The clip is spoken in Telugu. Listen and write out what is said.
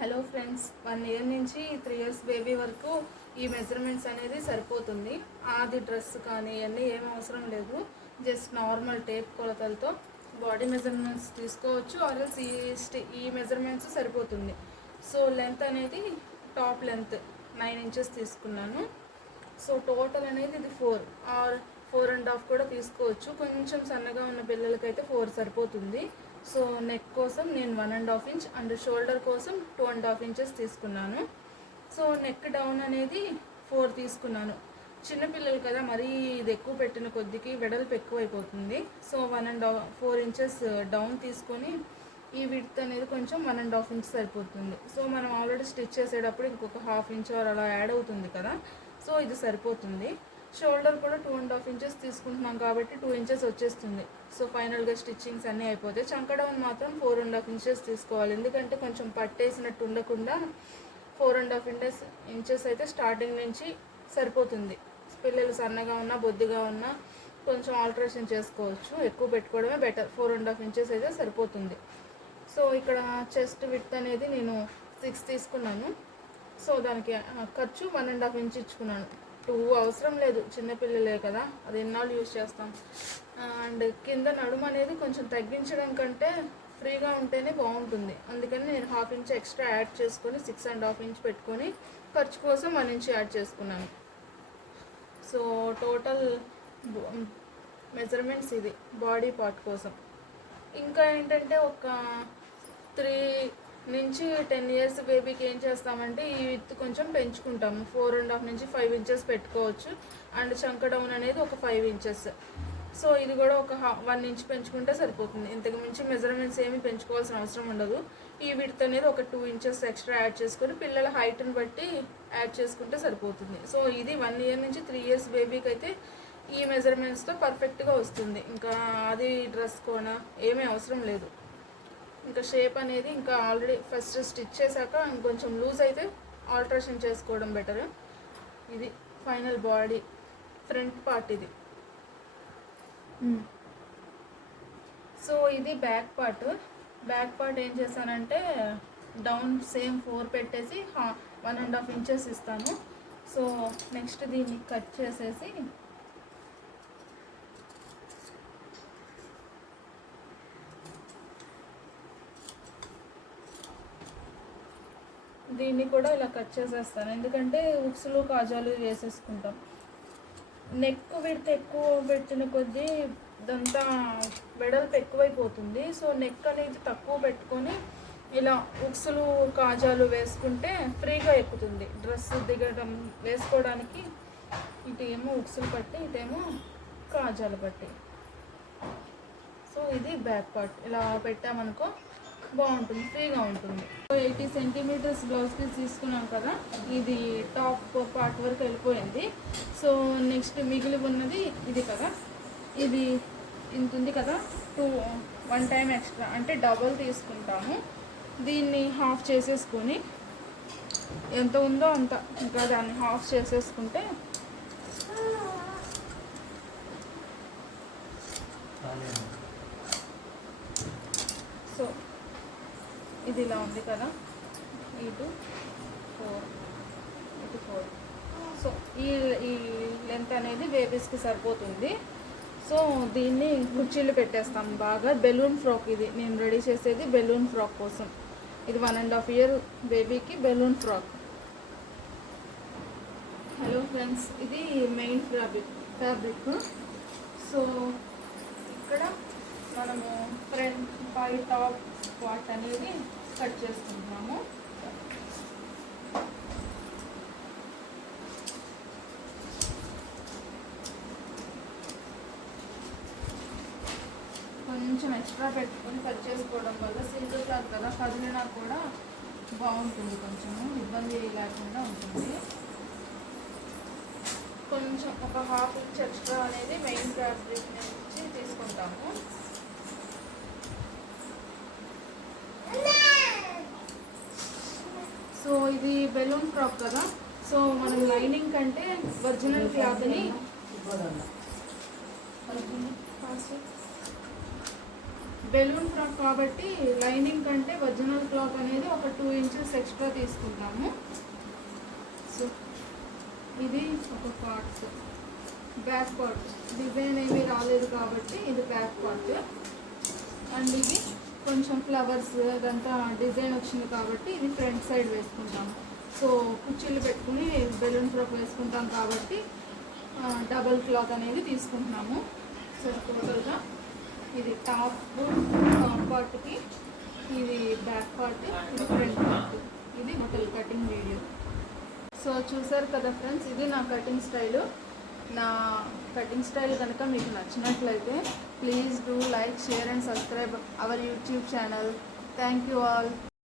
హలో ఫ్రెండ్స్, 1 ఇయర్ నుంచి 3 ఇయర్స్ బేబీ వరకు ఈ మెజర్మెంట్స్ అనేది సరిపోతుంది. అది డ్రెస్ కానీ ఇవన్నీ ఏం అవసరం లేదు. జస్ట్ నార్మల్ టేప్ కొలతలతో బాడీ మెజర్మెంట్స్ తీసుకోవచ్చు. ఆర్ఎల్స్ ఈ మెజర్మెంట్స్ సరిపోతుంది. సో లెంత్ అనేది టాప్ లెంత్ 9 ఇంచెస్ తీసుకున్నాను. సో టోటల్ అనేది ఇది 4 ఆర్ 4.5 కూడా తీసుకోవచ్చు. కొంచెం సన్నగా ఉన్న పిల్లలకైతే 4 సరిపోతుంది. సో నెక్ కోసం నేను 1.5 ఇంచ్ అండ్ షోల్డర్ కోసం 2.5 ఇంచెస్ తీసుకున్నాను. సో నెక్ డౌన్ అనేది 4 తీసుకున్నాను. చిన్నపిల్లలు కదా, మరీ ఇది ఎక్కువ పెట్టిన కొద్దికి వెడల్పు ఎక్కువ అయిపోతుంది. సో 4 ఇంచెస్ డౌన్ తీసుకొని ఈ విడ్త్ అనేది కొంచెం 1.5 ఇంచ్ సరిపోతుంది. సో మనం ఆల్రెడీ స్టిచ్ చేసేటప్పుడు ఇంకొక 1/2 ఇంచ్ అలా యాడ్ అవుతుంది కదా, సో ఇది సరిపోతుంది. షోల్డర్ కూడా 2.5 ఇంచెస్ తీసుకుంటున్నాం కాబట్టి 2 ఇంచెస్ వచ్చేస్తుంది. సో ఫైనల్గా స్టిచ్చింగ్స్ అన్నీ అయిపోతాయి. చంక డౌన్ మాత్రం 4.5 ఇంచెస్ తీసుకోవాలి. ఎందుకంటే కొంచెం పట్టేసినట్టు ఉండకుండా 4.5 ఇంచెస్ అయితే స్టార్టింగ్ నుంచి సరిపోతుంది. పిల్లలు సన్నగా ఉన్నా బొద్దుగా ఉన్నా కొంచెం ఆల్టరేషన్ చేసుకోవచ్చు. ఎక్కువ పెట్టుకోవడమే బెటర్. 4.5 ఇంచెస్ అయితే సరిపోతుంది. సో ఇక్కడ చెస్ట్ విడ్త్ అనేది నేను 6 తీసుకున్నాను. సో దానికి ఖర్చు 1.5 ఇంచ్ ఇచ్చుకున్నాను. 2 అవసరం లేదు, చిన్నపిల్లలే కదా, అది ఎన్నాళ్ళు యూజ్ చేస్తాం. అండ్ కింద నడుము అనేది కొంచెం తగ్గించడం కంటే ఫ్రీగా ఉంటేనే బాగుంటుంది. అందుకని నేను 1/2 ఇంచ్ ఎక్స్ట్రా యాడ్ చేసుకొని 6.5 ఇంచ్ పెట్టుకొని ఖర్చు కోసం 1 ఇంచ్ యాడ్ చేసుకున్నాను. సో టోటల్ మెజర్మెంట్స్ ఇది బాడీ పార్ట్ కోసం. ఇంకా ఏంటంటే ఒక 3 నుంచి 10 ఇయర్స్ బేబీకి ఏం చేస్తామంటే ఈ విత్ కొంచెం పెంచుకుంటాము. 4.5 నుంచి 5 ఇంచెస్ పెట్టుకోవచ్చు. అండ్ చంక డౌన్ అనేది ఒక 5 ఇంచెస్. సో ఇది కూడా ఒక 1 ఇంచ్ పెంచుకుంటే సరిపోతుంది. ఇంతకు మించి మెజర్మెంట్స్ ఏమి పెంచుకోవాల్సిన అవసరం ఉండదు. ఈ విడ్త్ అనేది ఒక 2 ఇంచెస్ ఎక్స్ట్రా యాడ్ చేసుకొని పిల్లల హైట్ని బట్టి యాడ్ చేసుకుంటే సరిపోతుంది. సో ఇది 1 ఇయర్ నుంచి 3 ఇయర్స్ బేబీకి అయితే ఈ మెజర్మెంట్స్తో పర్ఫెక్ట్గా వస్తుంది. ఇంకా అది డ్రెస్ కోన ఏమీ అవసరం లేదు. ఇంకా షేప్ అనేది ఇంకా ఆల్రెడీ ఫస్ట్ స్టిచ్ చేశాక ఇంకొంచెం లూజ్ అయితే ఆల్టరేషన్ చేసుకోవడం బెటర్. ఇది ఫైనల్ బాడీ ఫ్రంట్ పార్ట్ ఇది. సో ఇది బ్యాక్ పార్ట్. బ్యాక్ పార్ట్ ఏం చేశానంటే డౌన్ సేమ్ 4 పెట్టేసి 1.5 ఇంచెస్ ఇస్తాను. సో నెక్స్ట్ దీన్ని కట్ చేసేసి దీన్ని కూడా ఇలా కట్ చేసేస్తాను. ఎందుకంటే ఉక్సులు కాజాలు వేసేసుకుంటాం. నెక్ విడ్త్ ఎక్కువ పెట్టిన కొద్దీ ఇదంతా వెడల్పు ఎక్కువైపోతుంది. సో నెక్ అనేది తక్కువ పెట్టుకొని ఇలా ఉక్సులు కాజాలు వేసుకుంటే ఫ్రీగా ఎక్కుతుంది. డ్రెస్ దిగడం వేసుకోవడానికి ఇటు ఏమో ఉక్సులు పట్టి, ఇటేమో కాజాలు పట్టి. సో ఇది బ్యాక్ పార్ట్. ఇలా పెట్టామనుకో బాగుంటుంది, ఫ్రీగా ఉంటుంది. 80 సెంటీమీటర్స్ బ్లౌజ్ పీస్ తీసుకున్నాం కదా, ఇది టాప్ పార్ట్ వరకు వెళ్ళిపోయింది. సో నెక్స్ట్ మిగిలి ఉన్నది ఇది కదా, ఇది ఇంత ఉంది కదా, 1 టైం ఎక్స్ట్రా అంటే డబల్ తీసుకుంటాము. దీన్ని హాఫ్ చేసేసుకొని ఎంత ఉందో అంత ఇంకా దాన్ని హాఫ్ చేసేసుకుంటే సో ఇది ఇలా ఉంది కదా, ఇటు 4. సో ఈ లెంత్ అనేది బేబీస్కి సరిపోతుంది. సో దీన్ని కుర్చీలు పెట్టేస్తాం బాగా. బెలూన్ ఫ్రాక్ ఇది నేను రెడీ చేసేది బెలూన్ ఫ్రాక్ కోసం. ఇది 1.5 ఇయర్ బేబీకి బెలూన్ ఫ్రాక్. హలో ఫ్రెండ్స్, ఇది మెయిన్ ఫ్యాబ్రిక్. సో ఇక్కడ మనము ఫ్రంట్ పై టాప్ పార్ట్ అనేది కట్ చేసుకుంటున్నాము. కొంచెం ఎక్స్ట్రా పెట్టుకొని కట్ చేసుకోవడం వల్ల సింగిల్ క్లాత్ కదా, కదిలినా కూడా బాగుంటుంది, కొంచెము ఇబ్బంది లేకుండా ఉంటుంది. కొంచెం ఒక 1/2 ఇంచ్ ఎక్స్ట్రా అనేది మెయిన్ ఫ్యాబ్రిక్ నుంచి తీసుకుంటాము. సో ఇది బెలూన్ ఫ్రాక్ కదా, సో మనం లైనింగ్ కంటే ఒరిజినల్ క్లాత్ని బెలూన్ ఫ్రాక్ కాబట్టి లైనింగ్ కంటే ఒరిజినల్ క్లాత్ అనేది ఒక 2 ఇంచెస్ ఎక్స్ట్రా తీసుకుంటాము. సో ఇది ఒక పార్ట్, బ్యాక్ పార్ట్ డిజైన్ ఏమీ రాలేదు కాబట్టి ఇది బ్యాక్ పార్ట్. అండ్ ఇది కొంచెం ఫ్లవర్స్ అదంతా డిజైన్ వచ్చింది కాబట్టి ఇది ఫ్రంట్ సైడ్ వేసుకుంటాము. సో కుర్చీలు పెట్టుకుని బెలూన్ ఫ్రాక్ వేసుకుంటాం కాబట్టి డబల్ క్లాత్ అనేది తీసుకుంటున్నాము. సో టోటల్గా ఇది టాప్ పార్ట్కి, ఇది బ్యాక్ పార్ట్, ఇది ఫ్రంట్ పార్ట్. ఇది టోటల్ కటింగ్ వీడియో. సో చూసారు కదా ఫ్రెండ్స్, ఇది నా కటింగ్ స్టైలు. నా కటింగ్ స్టైల్ కనుక మీకు నచ్చినట్లయితే please do like, share and subscribe our YouTube channel. Thank you all.